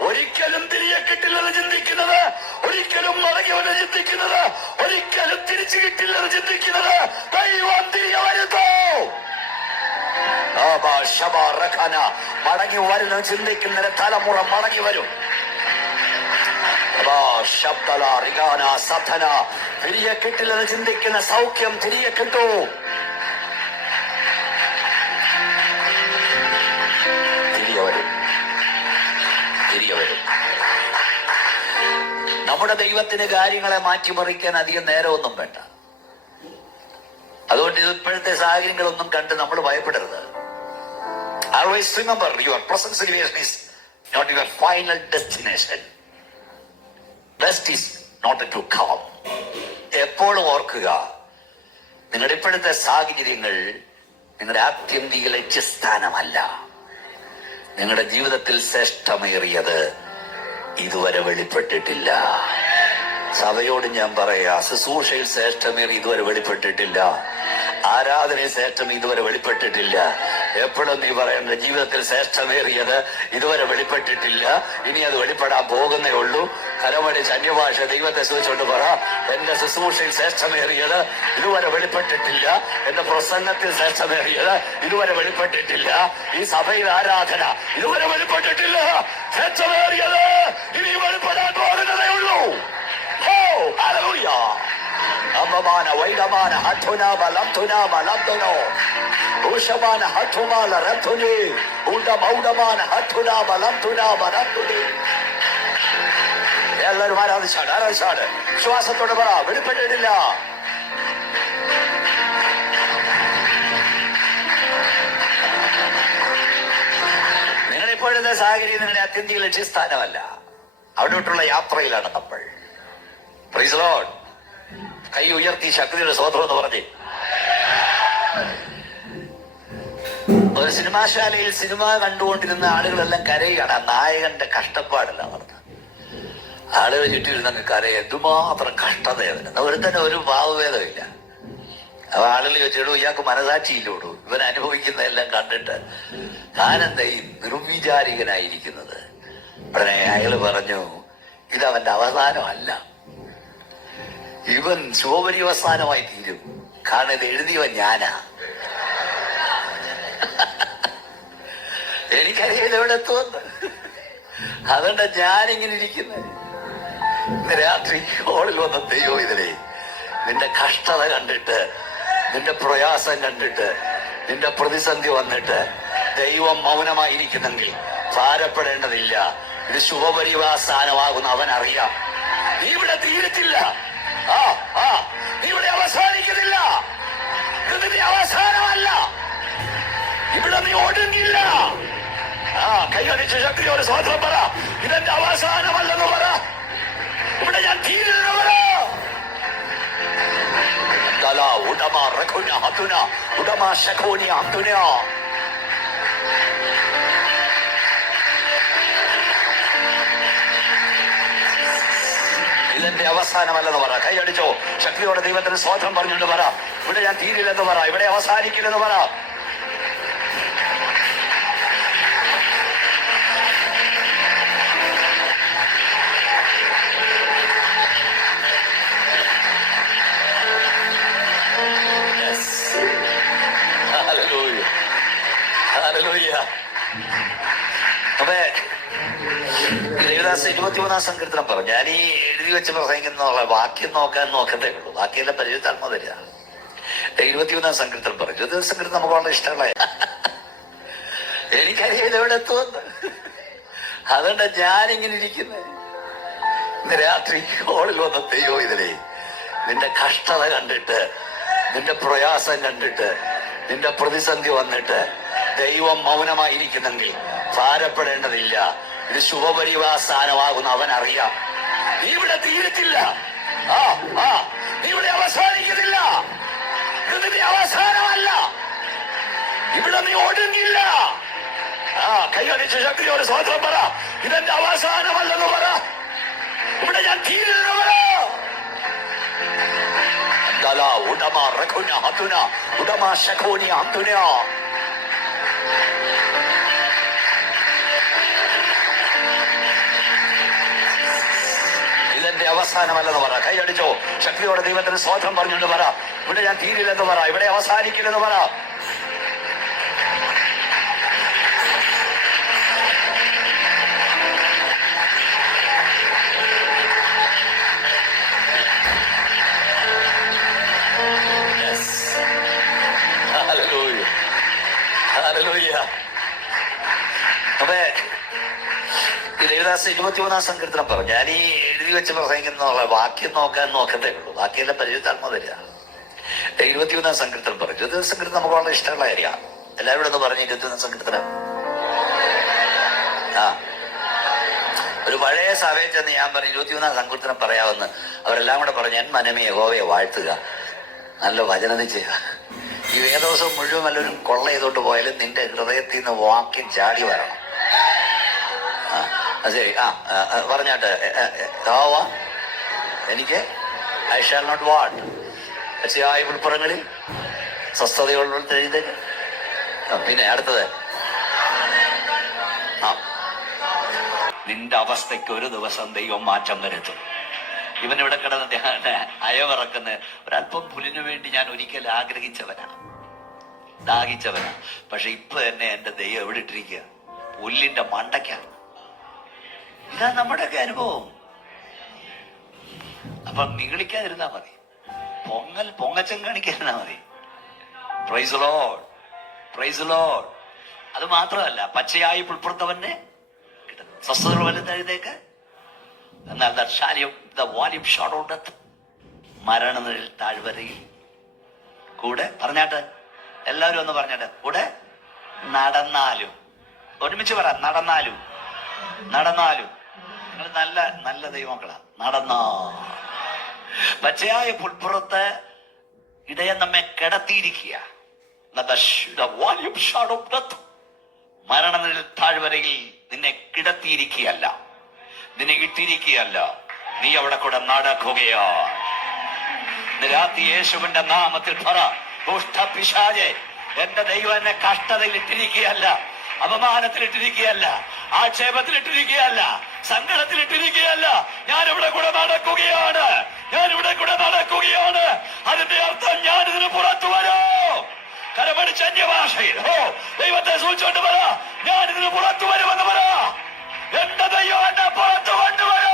ഒരിക്കലും തിരികെ കിട്ടില്ലെന്ന് ചിന്തിക്കുന്നത്, ഒരിക്കലും മടങ്ങിവെന്ന് ചിന്തിക്കുന്നത്, ഒരിക്കലും തിരിച്ചു കിട്ടില്ലെന്ന് ചിന്തിക്കുന്നത് ദൈവം തിരികെ വരുത്തോ. മടങ്ങി വരുന്ന ചിന്തിക്കുന്ന തലമുറ മടങ്ങി വരും. തിരികെ കിട്ടില്ലെന്ന് ചിന്തിക്കുന്ന സൗഖ്യം തിരികെ കിട്ടൂ. തിരികെ വരും. നമ്മുടെ ദൈവത്തിന് കാര്യങ്ങളെ മാറ്റിമറിക്കാൻ അധികം നേരമൊന്നും വേണ്ട. അതുകൊണ്ട് ഇപ്പോഴത്തെ സാഹചര്യങ്ങളൊന്നും കണ്ട് നമ്മൾ ഭയപ്പെടരുത്. Always remember, your present situation is not your final destination. Best is not to come. എപ്പോഴും ഓർക്കുക, നിങ്ങളുടെ ഇപ്പോഴത്തെ സാഹചര്യങ്ങൾ നിങ്ങളുടെ ആത്യന്തിക ലക്ഷ്യസ്ഥാനമല്ല. നിങ്ങളുടെ ജീവിതത്തിൽ ശ്രേഷ്ഠമേറിയത് ഇതുവരെ വെളിപ്പെട്ടിട്ടില്ല. സഭയോട് ഞാൻ പറയാ, ശുശ്രൂഷയിൽ ശ്രേഷ്ഠമേറി ഇതുവരെ വെളിപ്പെട്ടിട്ടില്ല. ആരാധനയിൽ ശ്രേഷ്ഠം ഇതുവരെ വെളിപ്പെട്ടിട്ടില്ല. എപ്പോഴും നീ പറയേണ്ട, ജീവിതത്തിൽ ശ്രേഷ്ഠമേറിയത് ഇതുവരെ വെളിപ്പെട്ടിട്ടില്ല, ഇനി അത് വെളിപ്പെടാൻ പോകുന്നേ ഉള്ളൂ. കരമടി ശല്യഭാഷ ദൈവത്തെ സൂചിച്ചുകൊണ്ട് പറ, എന്റെ ശുശ്രൂഷയിൽ ശ്രേഷ്ഠമേറിയത് ഇതുവരെ വെളിപ്പെട്ടിട്ടില്ല. എന്റെ പ്രസംഗത്തിൽ ശ്രേഷ്ഠമേറിയത് ഇതുവരെ വെളിപ്പെട്ടിട്ടില്ല. ഈ സഭയിൽ ആരാധന ഇതുവരെ വെളിപ്പെട്ടിട്ടില്ല. ശ്രേഷ്ഠമേറിയത് ഇനി വെളിപ്പെടാൻ പോകുന്നതേ ഉള്ളൂ. Amamana waidamana hatuna balamtuna balamtuno ushamana hatumala ratuni udamana hatuna balamtuna balamtuni. എല്ലാവരും ആരാധിച്ചാട് ശ്വാസത്തോടെ പറ, വെളിപ്പെട്ടിട്ടില്ല. നിങ്ങളിപ്പോഴത്തെ സാഹചര്യം നിങ്ങളുടെ അത്യന്തിക ലക്ഷ്യസ്ഥാനമല്ല. അവിടോട്ടുള്ള യാത്രയിലാണ് നമ്മൾ. Praise the Lord. കൈ ഉയർത്തി ശക്തിയുടെ സ്വതന്ത്രം എന്ന് പറഞ്ഞ് ഒരു സിനിമാശാലയിൽ സിനിമ കണ്ടുകൊണ്ടിരുന്ന ആളുകളെല്ലാം കരയുകയാണ്. ആ നായകന്റെ കഷ്ടപ്പാടല്ല പറഞ്ഞത്. ആളുകൾ ചുറ്റിയിരുന്നങ്ങ് കരയ, എന്തുമാത്രം കഷ്ടതയാണ്. ഒരുത്തന്നെ ഒരു ഭാവഭേദമില്ല. അപ്പൊ ആളുകൾ ചോദിച്ചിടൂ, ഇയാൾക്ക് മനസാക്ഷിയില്ലോടൂ, ഇവൻ അനുഭവിക്കുന്നതെല്ലാം കണ്ടിട്ട് താനെന്താ ഈ നിർവിചാരികനായിരിക്കുന്നത്. ഉടനെ അയാൾ പറഞ്ഞു, ഇതവന്റെ അവസാനമല്ല, ഇവൻ ശോഭനീയവസാനമായി തീരും. കാരണം ഇത് എഴുതിയവൻ ഞാനാ. എനിക്കറിയില്ല എവിടെ എത്തുമെന്ന്. അതുകൊണ്ട് ഞാനിങ്ങനെ ഇരിക്കുന്നത്. ഇന്ന് രാത്രി ഹോളിൽ വന്ന ദൈവം ഇതിനെ നിന്റെ കഷ്ടത കണ്ടിട്ട്, നിന്റെ പ്രയാസം കണ്ടിട്ട്, നിന്റെ പ്രതിസന്ധി വന്നിട്ട് ദൈവം മൗനമായിരിക്കുന്നെങ്കിൽ ഭാരപ്പെടേണ്ടതില്ല. ഇത് ശുഭപരിവാസാനമാകുന്ന അവനറിയാം. നീ ഇവിടെ തീരത്തില്ല, നീ ഇവിടെ അവസാനിക്കുന്നില്ല. ഇതിന്റെ അവസാനമല്ല, ഇവിടെ നീ ഒടുങ്ങില്ല. കൈകടിച്ച ശക്തിയോട് സ്വാതന്ത്ര്യം പറ, ഇതെന്റെ അവസാനമല്ലെന്ന് പറ. ഇവിടെ ഞാൻ തീരുന്ന പറ. ഇതെന്റെ അവസാനമല്ലെന്ന് പറ. കൈയടിച്ചോ, ശക്തിയോടെ ദൈവത്തിന് സ്വാതന്ത്ര്യം പറഞ്ഞുകൊണ്ട് പറ, ഇവിടെ ഞാൻ തീരില്ലെന്ന് പറ, ഇവിടെ അവസാനിക്കില്ലെന്ന് പറ. അപ്പൊ ദേവദാസ് 23-ാം സങ്കീർത്തനം പറഞ്ഞു. ഞാൻ ഈ എഴുതി വെച്ച് പ്രസംഗിക്കുന്ന വാക്യം നോക്കാൻ നോക്കത്തേ ഉള്ളൂ, ബാക്കിയെല്ലാം പരിചയം തരിക. 23-ാം സങ്കീർത്തനം പറഞ്ഞു. ജ്യോതിഷ സങ്കീർത്തനം നമുക്ക് വളരെ ഇഷ്ടമുള്ള, എനിക്കറിയാം ഇതെവിടെ എത്തുമെന്ന്. അതുകൊണ്ട് ഞാനിങ്ങനെ ഇരിക്കുന്നത്. ഇന്ന് രാത്രി ഹോളിൽ വന്ന ദൈവം ഇതിനെ നിന്റെ കഷ്ടത കണ്ടിട്ട്, നിന്റെ പ്രയാസം കണ്ടിട്ട്, നിന്റെ പ്രതിസന്ധി വന്നിട്ട് ദൈവം മൗനമായിരിക്കുന്നെങ്കിൽ ഭാരപ്പെടേണ്ടതില്ല. ഇത് ശുഭപരിവാസാനമാകുന്ന അവൻ അറിയാം. നീ ഇവിടെ തീരത്തില്ല, നീ ഇവിടെ അവസാനിക്കുന്നില്ല. ഇത് നിന്റെ അവസാനമല്ല, ഇവിടെ നീ ഒടുങ്ങില്ല. കൈകടിച്ച ശക്തിയോട് സ്വതന്ത്രം പറ, ഇതെന്റെ അവസാനമല്ലെന്ന് പറ. ഇവിടെ ഞാൻ തീരുന്നു പറ. ഉടമ റഖുന ഹതുന ഉടമ ശഖോനി ഹതുന. ഇതെന്റെ അവസാനമല്ലെന്ന് പറ. കൈയടിച്ചോ, ശക്തിയോടെ ദൈവത്തിന് സ്വതന്ത്രം പറഞ്ഞുകൊണ്ട് പറ. ഇവിടെ ഞാൻ തീരില്ലെന്ന് പറ, ഇവിടെ അവസാനിക്കില്ലെന്ന് പറ. അപ്പൊ ദേവദാസ് 23-ാം സങ്കീർത്തനം പറഞ്ഞു. ഞാൻ ഈ എഴുതി വെച്ച് പ്രസംഗിക്കുന്ന വാക്യം നോക്കാൻ നോക്കത്തേ ഉള്ളൂ, ബാക്കിയെല്ലാം പരിചയം തരിക. 23-ാം സങ്കീർത്തനം പറഞ്ഞു. ജ്യോതിഷ സങ്കീർത്തനം നമുക്ക് വളരെ ഇഷ്ടമുള്ള കാര്യമാണ്. എല്ലാവരും ഒന്ന് പറഞ്ഞു 23-ാം സങ്കീർത്തനം. ഒരു പഴയ സഭയിൽ ചെന്ന് ഞാൻ പറഞ്ഞു 23-ാം സങ്കീർത്തനം പറയാമെന്ന്. അവരെല്ലാം കൂടെ പറഞ്ഞു, എൻ മനമേ യഹോവയെ വാഴ്ത്തുക, നല്ല വചനത ചെയ്യുക. ഈ വേദോസം മുഴുവൻ വല്ലവരും കൊള്ള ചെയ്തോണ്ട് പോയാലും നിന്റെ ഹൃദയത്തിൽ നിന്ന് വാക്യം ചാടി വരണം. ശരി, പറഞ്ഞാട്ടെ. എനിക്ക് ഐ ഷാൽ നോട്ട് വാട്ട് പച്ചയായ ഉൾപ്പുറങ്ങളിൽ സ്വസ്ഥതയുള്ള എഴുതേക്ക്. പിന്നെ അടുത്തത്, നിന്റെ അവസ്ഥയ്ക്ക് ഒരു ദിവസം ദൈവം മാറ്റം വരുത്തും. ഇവനിവിടെ കിടന്ന് അയവിറക്കുന്ന ഒരല്പം പുലിനു വേണ്ടി ഞാൻ ഒരിക്കൽ ആഗ്രഹിച്ചവനാണ്, ദാഹിച്ചവനാണ്. പക്ഷെ ഇപ്പൊ തന്നെ എന്റെ ദൈവം എവിടെ ഇട്ടിരിക്കുക? പുല്ലിന്റെ മണ്ടയ്ക്കാണ്. ഇതാ നമ്മുടെയൊക്കെ അനുഭവം. അപ്പൊ നിഗളിക്കാതിരുന്നാ മതി, പൊങ്ങച്ചം കാണിക്കാതിരുന്നാ മതി. Praise Lord, praise Lord. അത് മാത്രമല്ല, പച്ചയായി പുൽപ്പുറത്തവനെ സ്വസ്ഥതകൾ വലുതെഴുതേക്ക്. എന്നാൽ മരണനിഴൽ താഴ്വരയിൽ കൂടെ പറഞ്ഞാട്ട്, എല്ലാവരും ഒന്ന് പറഞ്ഞാട്ട്, കൂടെ നടന്നാലും. ഒരുമിച്ച് പറ, നടന്നാലും. നടന്നാലും. നിങ്ങൾ നല്ല നല്ല ദൈവമക്കളാ. നടന്നാ പച്ചയായ പുൽപ്പുറത്ത് ഇടയൻ നമ്മെ കിടത്തിയിരിക്കുക. മരണനിഴൽ താഴ്വരയിൽ നിന്നെ കിടത്തിയിരിക്കുകയല്ല, നിന്നെ ഇട്ടിരിക്കുകയല്ല, നീ അവിടെ കൂടെ നടക്കുകയാ. രാത്രി യേശുവിന്റെ നാമത്തിൽ പറ, ദുഷ്ടപിശാചേ, എന്റെ ദൈവം എന്നെ കഷ്ടതയിൽ ഇട്ടിരിക്കുകയല്ല, അപമാനത്തിലിട്ടിരിക്കുകയല്ല, ആക്ഷേപത്തിലിട്ടിരിക്കുകയല്ല, സങ്കടത്തിലിട്ടിരിക്കുകയല്ല. ഞാനിവിടെ കൂടെ നടക്കുകയാണ്, ഞാനിവിടെ കൂടെ നടക്കുകയാണ്. അതിന്റെ അർത്ഥം ഞാൻ ഇതിന് പുറത്തു വരൂ. കരമടിച്ച് അന്യഭാഷയിൽ ദൈവത്തെ സൂചിച്ചുകൊണ്ട് പറ, ഞാൻ ഇതിന് പുറത്തു വരുമെന്ന് പറ. എന്റെ ദൈവം എന്നെ പുറത്തു കൊണ്ടുവരൂ.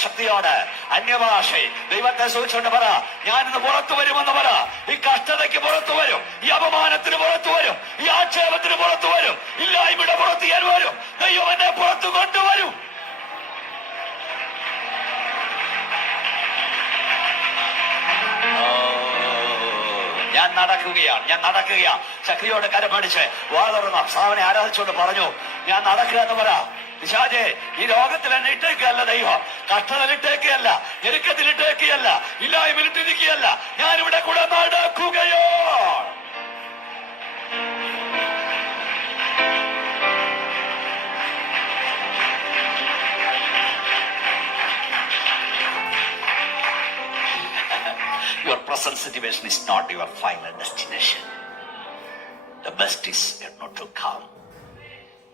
ശക്തിയോട് അന്യഭാഷ ദൈവത്തെ സൂക്ഷിച്ചുകൊണ്ട് പറ, ഞാനിന്ന് പുറത്തു വരുമെന്ന് പറ. ഈ കഷ്ടതയ്ക്ക് പുറത്തു വരും, ഈ അപമാനത്തിന് പുറത്തു വരും, ഈ ആക്ഷേപത്തിന് പുറത്തു വരും, ഇല്ലായ്മയുടെ പുറത്ത് ഞാൻ വരും. ദൈവം എന്നെ പുറത്തു കൊണ്ടുവരും. ഞാൻ നടക്കുകയാണ്, ഞാൻ നടക്കുകയാണ്. ശക്തിയോട് കരമടിച്ച് വാതുറന്ന സാവനെ ആരാധിച്ചുകൊണ്ട് പറഞ്ഞു, ഞാൻ നടക്കുക എന്ന് പറ. പിശാചേ, ഈ ലോകത്തിൽ എന്നെ ഇട്ടേക്കല്ല ദൈവം, കഷ്ടതയിലിട്ടേക്കല്ല, ഞെരുക്കത്തിലിട്ടേക്കല്ല, ഇല്ലായ്മയിലിട്ടിരിക്കുകയല്ല. ഞാനിവിടെ കൂടെ നടക്കുകയോ. Your present situation is not your final destination. The best is yet not to come.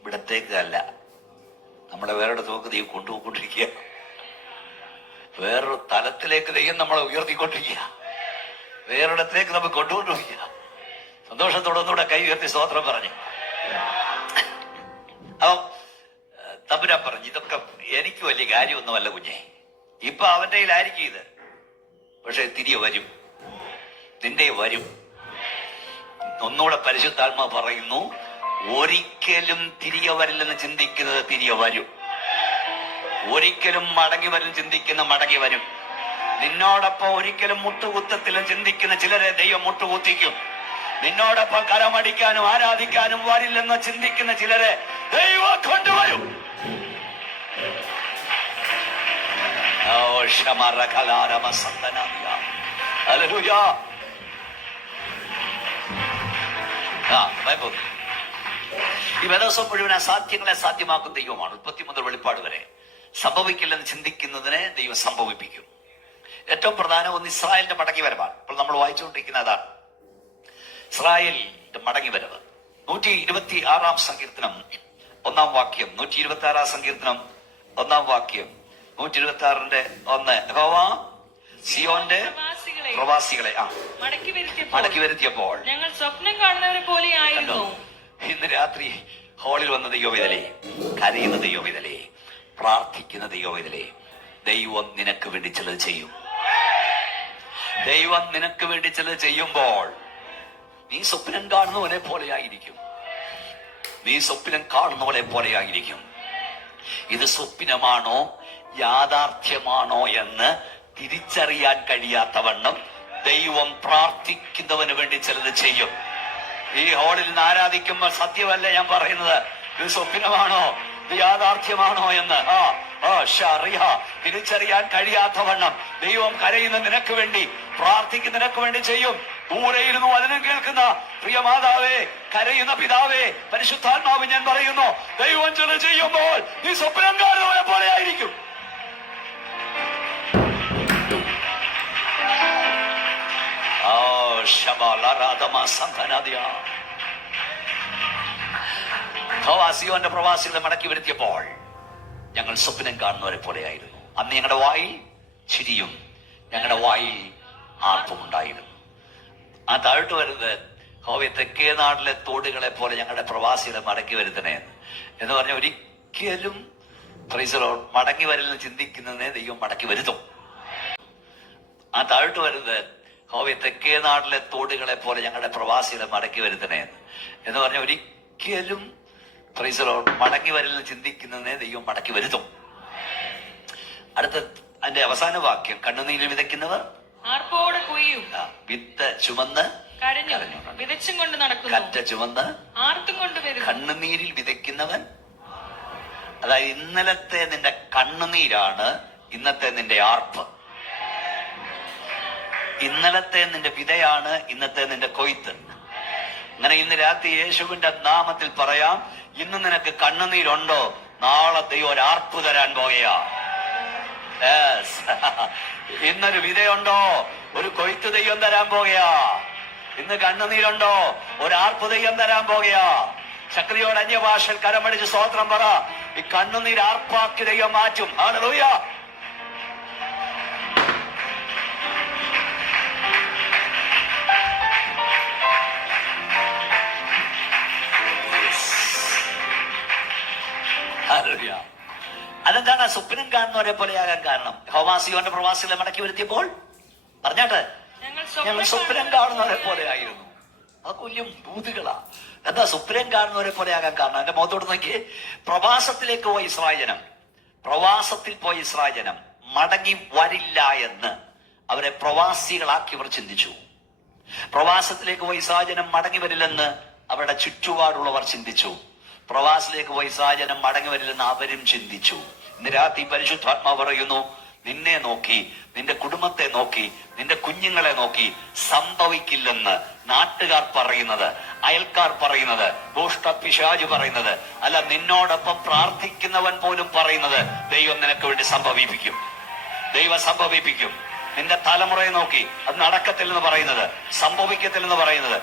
ഇവിടത്തേക്ക് അല്ല, നമ്മളെ വേറൊരു തോക്ക് ദൈവം കൊണ്ടുപോയിക്കൊണ്ടിരിക്കുക. വേറൊരു തലത്തിലേക്ക് ദൈവം നമ്മളെ ഉയർത്തിക്കൊണ്ടിരിക്കുക. വേറൊരിടത്തേക്ക് നമുക്ക് കൊണ്ടുകൊണ്ടുപോയി. സന്തോഷത്തോടെ ഒന്നുകൂടെ കൈ ഉയർത്തി സ്തോത്രം പറഞ്ഞു. അപ്പം തമ്പുരാൻ പറഞ്ഞു, ഇതൊക്കെ എനിക്ക് വലിയ കാര്യമൊന്നുമല്ല കുഞ്ഞെ, ഇപ്പൊ അവന്റെ കയ്യിലായിരിക്കും ഇത്, പക്ഷെ തിരികെ വരും, നിന്റെ വരും. ഒന്നുകൂടെ പരിശുദ്ധാത്മാ പറയുന്നു, ഒരിക്കലും തിരികെ വരില്ലെന്ന് ചിന്തിക്കുന്നത് തിരികെ വരും, ഒരിക്കലും മടങ്ങി വരും ചിന്തിക്കുന്ന മടങ്ങി വരും. നിന്നോടൊപ്പം ഒരിക്കലും മുട്ടുകുത്തത്തിലും ചിന്തിക്കുന്ന ചിലരെ ദൈവം മുട്ടുകുത്തിക്കും. നിന്നോടൊപ്പം കരമടിക്കാനും ആരാധിക്കാനും വരില്ലെന്ന് ചിന്തിക്കുന്ന ചിലരെ ദൈവം കൊണ്ടുവരും. ഈ വേദോസം മുഴുവൻ അസാധ്യങ്ങളെ സാധ്യമാക്കും ദൈവമാണ്. ഉൽപ്പത്തി മുതൽ വെളിപ്പാട് വരെ സംഭവിക്കില്ലെന്ന് ചിന്തിക്കുന്നതിനെ ദൈവം സംഭവിപ്പിക്കും. ഏറ്റവും പ്രധാനം ഒന്ന് ഇസ്രായേലിന്റെ മടങ്ങി വരവാണ്. ഇപ്പോൾ നമ്മൾ വായിച്ചുകൊണ്ടിരിക്കുന്ന അതാണ് ഇസ്രായേലിന്റെ മടങ്ങി വരവ്. 126 സങ്കീർത്തനം 1 വാക്യം, 126 സങ്കീർത്തനം 1 വാക്യം, 126:1. യഹോവ സിയോന്റെ പ്രവാസികളെ മടക്കി വരുത്തിയപ്പോൾ ഞങ്ങൾ സ്വപ്നം കാണുന്നവരെ പോലെ ആയിരുന്നു. ഇന്ന് രാത്രി ഹാളിൽ വന്ന ദൈവവിതലേ, കരയുന്ന ദൈവവിതലേ, പ്രാർത്ഥിക്കുന്ന ദൈവവിതലേ, ദൈവം നിനക്ക് വേണ്ടി ചിലത് ചെയ്യും. ദൈവം നിനക്ക് വേണ്ടി ചിലത് ചെയ്യുമ്പോൾ നീ സ്വപ്നം കാണുന്നവനെ പോലെയായിരിക്കും. നീ സ്വപ്നം കാണുന്നവനെ പോലെയായിരിക്കും. ഇത് സ്വപ്നമാണോ യാഥാർത്ഥ്യമാണോ എന്ന് തിരിച്ചറിയാൻ കഴിയാത്തവണ്ണം ദൈവം പ്രാർത്ഥിക്കുന്നവന് വേണ്ടി ചിലത് ചെയ്യും. ഈ ഹാളിൽ നിന്ന് ആരാധിക്കുമ്പോൾ സത്യമല്ല ഞാൻ പറയുന്നത്, ഇത് സ്വപ്നമാണോ ഇത് യാഥാർത്ഥ്യമാണോ എന്ന് തിരിച്ചറിയാൻ കഴിയാത്തവണ്ണം ദൈവം കരയുന്ന നിനക്ക് വേണ്ടി, പ്രാർത്ഥിക്കുന്ന നിനക്ക് വേണ്ടി ചെയ്യും. ദൂരെ ഇരുന്നു വചനം കേൾക്കുന്ന പ്രിയ മാതാവേ, കരയുന്ന പിതാവേ, പരിശുദ്ധാത്മാവ് ഞാൻ പറയുന്നു, ദൈവം ചില ചെയ്യുമ്പോൾ നീ സ്വപ്നം കാണുന്നവനെ പോലെ ആയിരിക്കും. സിയോന്റെ പ്രവാസികളെ മടക്കി വരുത്തിയപ്പോൾ ഞങ്ങൾ സ്വപ്നം കാണുന്നവരെ പോലെയായിരുന്നു. അന്ന് ഞങ്ങളുടെ വായിൽ ചിരിയും ഞങ്ങളുടെ വായിൽ ആർപ്പും ഉണ്ടായിരുന്നു. ആ താഴ്ത്തു വരുന്നത് ഹോവേ, തെക്കേ നാട്ടിലെ തോടുകളെ പോലെ ഞങ്ങളുടെ പ്രവാസികളെ മടക്കി വരുത്തണേ എന്ന് പറഞ്ഞ ഒരിക്കലും മടങ്ങി വരലെന്ന് ചിന്തിക്കുന്നതിനെ ദൈവം മടക്കി വരുത്തും. ആ താഴ്ത്തു വരുന്നത് ഹോവേ, തെക്കേ നാട്ടിലെ തോടുകളെ പോലെ ഞങ്ങളുടെ പ്രവാസികളെ മടക്കി വരുത്തണേ എന്ന് പറഞ്ഞ ഒരിക്കലും മടങ്ങി വരലെന്ന് ചിന്തിക്കുന്നതിനെ ദൈവം മടക്കി വരുത്തും. അടുത്ത അതിന്റെ അവസാന വാക്യം, കണ്ണുനീരിൽ വിതയ്ക്കുന്നവർ ആർപ്പോടെ കൊയ്യും, വിത്ത് ചുമന്ന് വിതച്ചും കൊണ്ട് നടക്കുന്നു, കറ്റ ചുമന്ന് ആർത്തും കൊണ്ട് വരും. കണ്ണുനീരിൽ വിതയ്ക്കുന്നവൻ, അതായത് ഇന്നലത്തെ നിന്റെ കണ്ണുനീരാണ് ഇന്നത്തെ നിന്റെ ആർപ്പ്. ഇന്നലത്തെ നിന്റെ വിതയാണ് ഇന്നത്തെ നിന്റെ കൊയ്ത്ത്. അങ്ങനെ ഇന്ന് രാത്രി യേശുവിന്റെ നാമത്തിൽ പറയാം, ഇന്ന് നിനക്ക് കണ്ണുനീരുണ്ടോ, നാളെ ദൈവം ഒരു ആർപ്പ് തരാൻ പോകുകയാ. ഇന്നൊരു വിതയുണ്ടോ, ഒരു കൊയ്ത്ത് ദൈവം തരാൻ പോകുകയാ. ഇന്ന് കണ്ണുനീരുണ്ടോ, ഒരു ആർപ്പ് ദൈവം തരാൻ പോകുകയാ. ശക്തിയോട് അന്യഭാഷയിൽ കരമടിച്ച് സ്തോത്രം പറ. ഈ കണ്ണുനീർ ആർപ്പാക്കി ദൈവം മാറ്റും. ഹല്ലേലൂയ. അതെന്താണ് സ്വപ്നം കാണുന്നവരെ പോലെയാകാൻ കാരണം? ഹോവാസിയോന്റെ പ്രവാസികളെ മടക്കി വരുത്തിയപ്പോൾ പറഞ്ഞാട്ടെ, ഞങ്ങൾ സ്വപ്നം കാണുന്നവരെ പോലെ ആയിരുന്നു. അത് കൊല്ലും ഭൂതികളാ. എന്താ സ്വപ്നം കാണുന്നവരെ പോലെ ആകാൻ കാരണം? എന്റെ മുഖത്തോട് നോക്കി. പ്രവാസത്തിലേക്ക് പോയ ഇസ്രായേൽ ജനം മടങ്ങി വരില്ല എന്ന് അവരെ പ്രവാസികളാക്കി അവർ ചിന്തിച്ചു. പ്രവാസത്തിലേക്ക് പോയ ഇസ്രായേൽ ജനം മടങ്ങി വരില്ലെന്ന് അവരുടെ ചുറ്റുപാടുള്ളവർ ചിന്തിച്ചു. പ്രവാസത്തിലേക്ക് പോയി സാജനം മടങ്ങി വരില്ലെന്ന് അവരും ചിന്തിച്ചു. ഇന്ന് രാത്രി പരിശുദ്ധാത്മാവ് പറയുന്നു, നിന്നെ നോക്കി, നിന്റെ കുടുംബത്തെ നോക്കി, നിന്റെ കുഞ്ഞുങ്ങളെ നോക്കി സംഭവിക്കില്ലെന്ന് നാട്ടുകാർ പറയുന്നത്, അയൽക്കാർ പറയുന്നത്, ദുഷ്ടപിശാച് പറയുന്നത്, അല്ല നിന്നോടൊപ്പം പ്രാർത്ഥിക്കുന്നവൻ പോലും പറയുന്നത് ദൈവം നിനക്ക് വേണ്ടി സംഭവിപ്പിക്കും. ദൈവം സംഭവിപ്പിക്കും. നിന്റെ തലമുറയെ നോക്കി അത് നടക്കത്തില്ലെന്ന് പറയുന്നത്, സംഭവിക്കത്തില്ലെന്ന് പറയുന്നത്,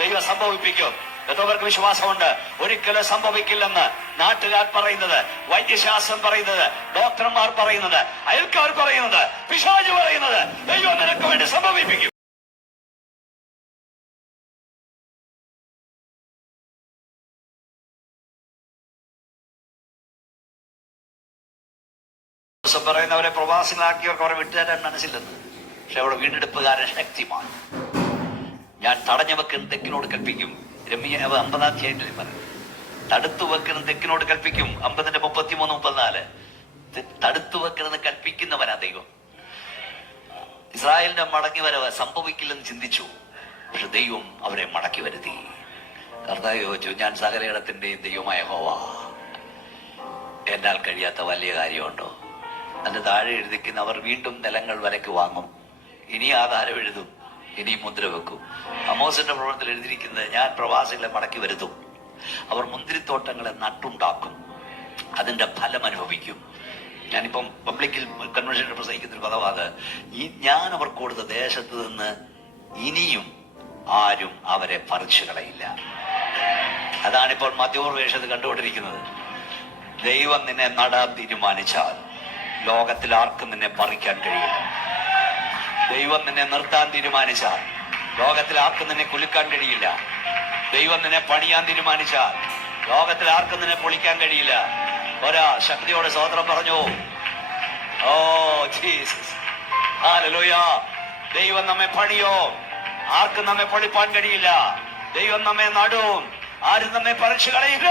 ദൈവം സംഭവിപ്പിക്കും. എത്രവർക്ക് വിശ്വാസമുണ്ട് ഒരിക്കലും സംഭവിക്കില്ലെന്ന്? നാട്ടുകാർ പറയുന്നത്, വൈദ്യശാസ്ത്രം പറയുന്നത്, ഡോക്ടർമാർ പറയുന്നത്, അയൽക്കാർ പറയുന്നത്, പിശാച് പറയുന്നത്, ദൈവം നിനക്ക് വേണ്ടി സംഭവിപ്പിക്കും. പറയുന്നവരെ പ്രവാസികളാക്കിയവർക്ക് അവരെ വിട്ടുതരാൻ മനസ്സില്ലെന്ന്. പക്ഷെ അവിടെ വീണ്ടെടുപ്പുകാരൻ ശക്തിമാണ്. ഞാൻ തടഞ്ഞു വെക്കുന്ന തെക്കിനോട് കൽപ്പിക്കും. രമ്യ 50 പറഞ്ഞു. തടുത്തു വെക്കുന്ന തെക്കിനോട് കൽപ്പിക്കും. 50:33-34. തടുത്തു വെക്കുന്നത് കൽപ്പിക്കുന്നവനാ ദൈവം. ഇസ്രായേലിന്റെ മടങ്ങി വരവ് സംഭവിക്കില്ലെന്ന് ചിന്തിച്ചു. പക്ഷെ ദൈവം അവരെ മടക്കി വരുത്തി. കർത്താവ് ചോദിച്ചു, ഞാൻ സകലയിടത്തിന്റെയും ദൈവമായ യഹോവ, എന്നാൽ കഴിയാത്ത വലിയ കാര്യമുണ്ടോ? അതിന്റെ താഴെ എഴുതിക്കുന്ന അവർ വീണ്ടും നിലങ്ങൾ വിലക്ക് വാങ്ങും, ഇനി ആധാരം എഴുതും, ഇനി മുദ്ര വെക്കും. അമോസിന്റെ പ്രവർത്തനത്തിൽ എഴുതിയിരിക്കുന്നത്, ഞാൻ പ്രവാസികളെ മടക്കി വരുത്തും, അവർ മുന്തിരിത്തോട്ടങ്ങളെ നട്ടുണ്ടാക്കും, അതിന്റെ ഫലം അനുഭവിക്കും. ഞാനിപ്പം പബ്ലിക്കിൽ കൺവെൻഷനിൽ പ്രസംഗിക്കുന്ന ഒരു പദമാണ്, ഞാൻ അവർ കൊടുത്ത ദേശത്ത് നിന്ന് ഇനിയും ആരും അവരെ പറിച്ചു കളയില്ല. അതാണിപ്പോൾ മധ്യപ്രദേശത്ത് കണ്ടുകൊണ്ടിരിക്കുന്നത്. ദൈവം നിന്നെ നടാൻ തീരുമാനിച്ചാൽ ലോകത്തിൽ ആർക്കും നിന്നെ പറിക്കാൻ കഴിയില്ല. ദൈവം നിന്നെ നിർത്താൻ തീരുമാനിച്ചാൽ ലോകത്തിൽ ആർക്കും നിന്നെ കുലുക്കാൻ കഴിയില്ല. ദൈവം നിന്നെ പണിയാൻ തീരുമാനിച്ചാൽ ലോകത്തിൽ ആർക്കും നിന്നെ പൊളിക്കാൻ കഴിയില്ല. ഒരാ ശക്തിയോടെ സ്തോത്രം പറഞ്ഞു. Oh Jesus, hallelujah. ദൈവം നമ്മെ പണിയോ, ആർക്കും നമ്മെ പൊളിപ്പാൻ കഴിയില്ല. ദൈവം നമ്മെ നടും, ആരും നമ്മെ പറിച്ചു കളയില്ല.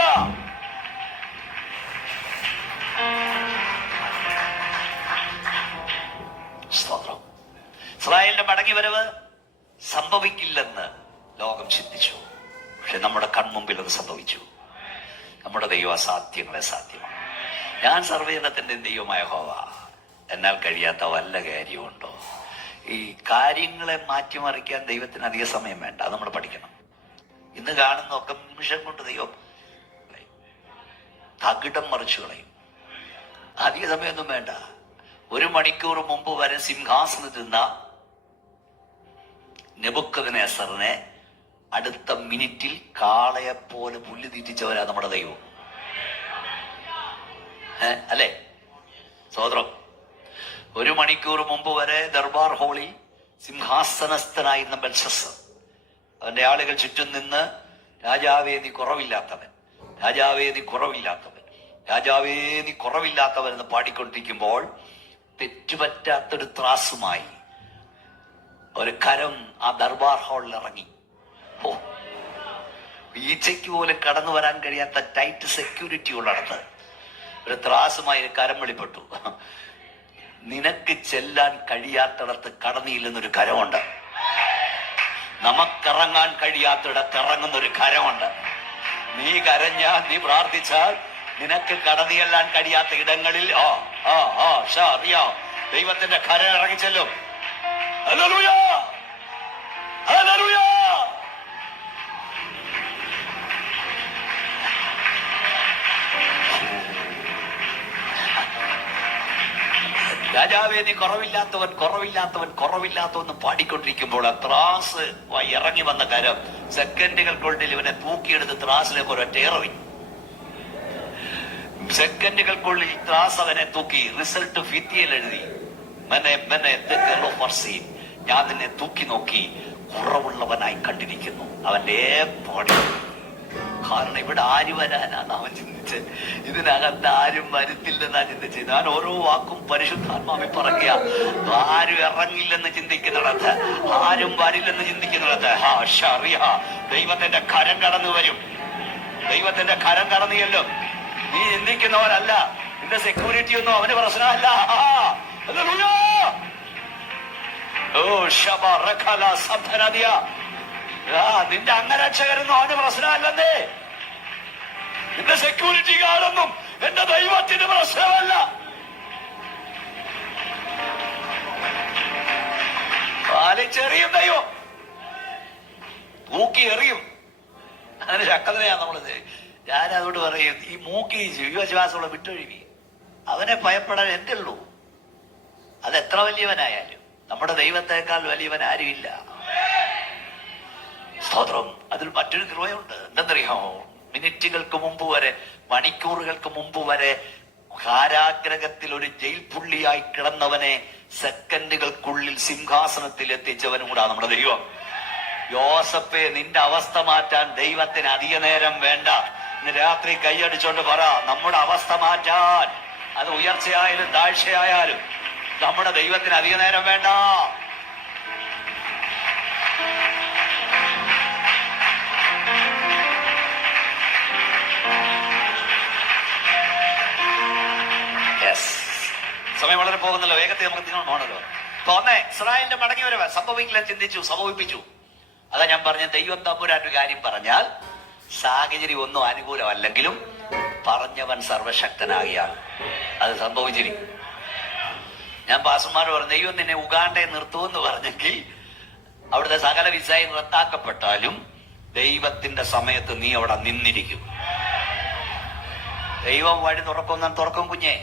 സ്തോത്രം. ഇസ്രായേലിന്റെ മടങ്ങി വരവ് സംഭവിക്കില്ലെന്ന് ലോകം ചിന്തിച്ചു. പക്ഷെ നമ്മുടെ കൺമുമ്പിൽ അത് സംഭവിച്ചു. നമ്മുടെ ദൈവം അസാധ്യങ്ങളെ സാധ്യമാണ്. ഞാൻ സർവ്വജനത്തിന്റെ ദൈവമായ യഹോവ, എന്നാൽ കഴിയാത്ത വല്ല കാര്യമുണ്ടോ? ഈ കാര്യങ്ങളെ മാറ്റിമറിക്കാൻ ദൈവത്തിന് അധിക സമയം വേണ്ട. അത് നമ്മൾ പഠിക്കണം. ഇന്ന് കാണുന്നൊക്കെ നിമിഷം കൊണ്ട് ദൈവം തകിടം മറിച്ചു കളയും. അധിക സമയമൊന്നും വേണ്ട. 1 മണിക്കൂർ മുമ്പ് വരെ സിംഹാസനത്തിരുന്ന നെബൂഖദ്നേസറിനെ അടുത്ത മിനിറ്റിൽ കാളയെപ്പോലെ പുല്ല് തീറ്റിച്ചവരാ നമ്മുടെ ദൈവം. അല്ലേ? സ്വതന്ത്രം. 1 മണിക്കൂർ മുമ്പ് വരെ ദർബാർ ഹാളിൽ സിംഹാസനസ്ഥനായിരുന്ന ബെൽഷസ്സർ, അവന്റെ ആളുകൾ ചുറ്റും നിന്ന്, രാജാവേ നീ കുറവില്ലാത്തവൻ, രാജാവേ നീ കുറവില്ലാത്തവൻ, രാജാവേ നീ കുറവില്ലാത്തവൻ എന്ന് പാടിക്കൊണ്ടിരിക്കുമ്പോൾ തെറ്റുപറ്റാത്തൊരു ത്രാസുമായി ഒരു കരം ആ ദർബാർ ഹാളിൽ ഇറങ്ങി. ഓ, ഈച്ചയ്ക്ക് പോലും കടന്നു വരാൻ കഴിയാത്ത ടൈറ്റ് സെക്യൂരിറ്റി ഉള്ളിടത്ത് ഒരു ത്രാസുമായി ഒരു കരം വെളിപ്പെട്ടു. നിനക്ക് ചെല്ലാൻ കഴിയാത്തിടത്ത് കടന്നില്ലെന്നൊരു കരമുണ്ട്. നമുക്കിറങ്ങാൻ കഴിയാത്തിടത്ത് ഇറങ്ങുന്നൊരു കരമുണ്ട്. നീ കരഞ്ഞാൽ, നീ പ്രാർത്ഥിച്ചാൽ, നിനക്ക് കടന്നു ചെല്ലാൻ കഴിയാത്ത ഇടങ്ങളിൽ അറിയാം, ദൈവത്തിന്റെ കരം ഇറങ്ങിച്ചെല്ലും. Hallelujah, hallelujah. രാജാവേ നീ കുറവില്ലാത്തവൻ, കുറവില്ലാത്തവൻ, കുറവില്ലാത്തവൻ പാടിക്കൊണ്ടിരിക്കുമ്പോൾ ആ ത്രാസ് ഇറങ്ങി വന്ന കരം സെക്കൻഡുകൾക്കുള്ളിൽ ഇവനെ തൂക്കിയെടുത്ത് ത്രാസിലേക്ക് ഒരൊറ്റ ഇറങ്ങി. സെക്കൻഡുകൾക്കുള്ളിൽ ത്രാസ് അവനെ തൂക്കി. റിസൾട്ട് ഭിത്തിയിൽ എഴുതി, ഞാൻ നിന്നെ തൂക്കി നോക്കി, കുറവുള്ളവനായി കണ്ടിരിക്കുന്നു. അവന്റെ ബോഡി. കാരണം ഇവിടെ ആര് വരാനാണ് അവൻ ചിന്തിച്ച്, ഇതിനകത്ത് ആരും വരുത്തില്ലെന്നാ ചിന്തിച്ച്. ഞാൻ ഓരോ വാക്കും പരിശുദ്ധാത്മാവിൽ പറയുക. ആരും ഇറങ്ങില്ലെന്ന് ചിന്തിക്കുന്നിടത്ത്, ആരും വരില്ലെന്ന് ചിന്തിക്കുന്നിടത്ത് ദൈവത്തിന്റെ കരം കടന്നു വരും. ദൈവത്തിന്റെ കരം കടന്നു ചെല്ലും. നീ ചിന്തിക്കുന്നവരല്ല, നിന്റെ സെക്യൂരിറ്റി ഒന്നും അവന് പ്രശ്നമല്ല. നിന്റെ അംഗരക്ഷകരൊന്നും അവന് പ്രശ്നമല്ലെന്നേ. നിന്റെ സെക്യൂരിറ്റി ഗാർഡൊന്നും എന്റെ ദൈവത്തിന് പ്രശ്നമല്ല. പാലിച്ചെറിയും ദൈവം, തൂക്കി എറിയും. അങ്ങനെ ശക്തതയാ നമ്മളത്. ഞാനതുകൊണ്ട് പറയും, ഈ മൂക്കി ജീവശ്വാസമുള്ള വിട്ടൊഴുകി അവനെ ഭയപ്പെടാൻ എന്തുള്ളൂ. അതെത്ര വലിയവനായാലും നമ്മുടെ ദൈവത്തെക്കാൾ വലിയവൻ ആരുമില്ല. സ്തോത്രം. അതിൽ മറ്റൊരു കൃപയുണ്ട്. എന്തെന്നറിയാമോ? മിനിറ്റുകൾക്ക് മുമ്പ് വരെ, മണിക്കൂറുകൾക്ക് മുമ്പ് വരെ കാരാഗ്രഹത്തിൽ ഒരു ജയിൽ പുള്ളിയായി കിടന്നവനെ സെക്കൻഡുകൾക്കുള്ളിൽ സിംഹാസനത്തിൽ എത്തിച്ചവനും കൂടാ നമ്മുടെ ദൈവം. യോസഫേ, നിന്റെ അവസ്ഥ മാറ്റാൻ ദൈവത്തിന് അധിക നേരം വേണ്ട. ഇന്ന് രാത്രി കൈയടിച്ചോണ്ട് പറ, നമ്മുടെ അവസ്ഥ മാറ്റാൻ, അത് ഉയർച്ചയായാലും താഴ്ചയായാലും നമ്മുടെ ദൈവത്തിന് അധിക നേരം വേണ്ട. സമയം വളരെ പോകുന്നല്ലോ, വേഗത്തിൽ നമുക്ക് നിങ്ങൾ പോകണല്ലോ. അപ്പൊ ഒന്ന് ഇസ്രായേലിന്റെ മടങ്ങി വരവ് സംഭവിക്കില്ല, ചിന്തിച്ചു, സംഭവിപ്പിച്ചു. അതാ ഞാൻ പറഞ്ഞ, ദൈവം തമ്പുരാൻ കാര്യം പറഞ്ഞാൽ സാഹചര്യം ഒന്നും അനുകൂലമല്ലെങ്കിലും പറഞ്ഞവൻ സർവശക്തനാകിയാൽ അത് സംഭവിച്ചിരിക്കും. ഞാൻ പാസ്റ്റർമാർ പറഞ്ഞു, ദൈവം നിന്നെ ഉഗാണ്ടയെ നിർത്തുമെന്ന് പറഞ്ഞെങ്കിൽ അവിടുത്തെ സകല വിസയും റദ്ദാക്കപ്പെട്ടാലും ദൈവത്തിന്റെ സമയത്ത് നീ അവിടെ നിന്നിരിക്കും. ദൈവം വഴി തുറക്കും കുഞ്ഞേ.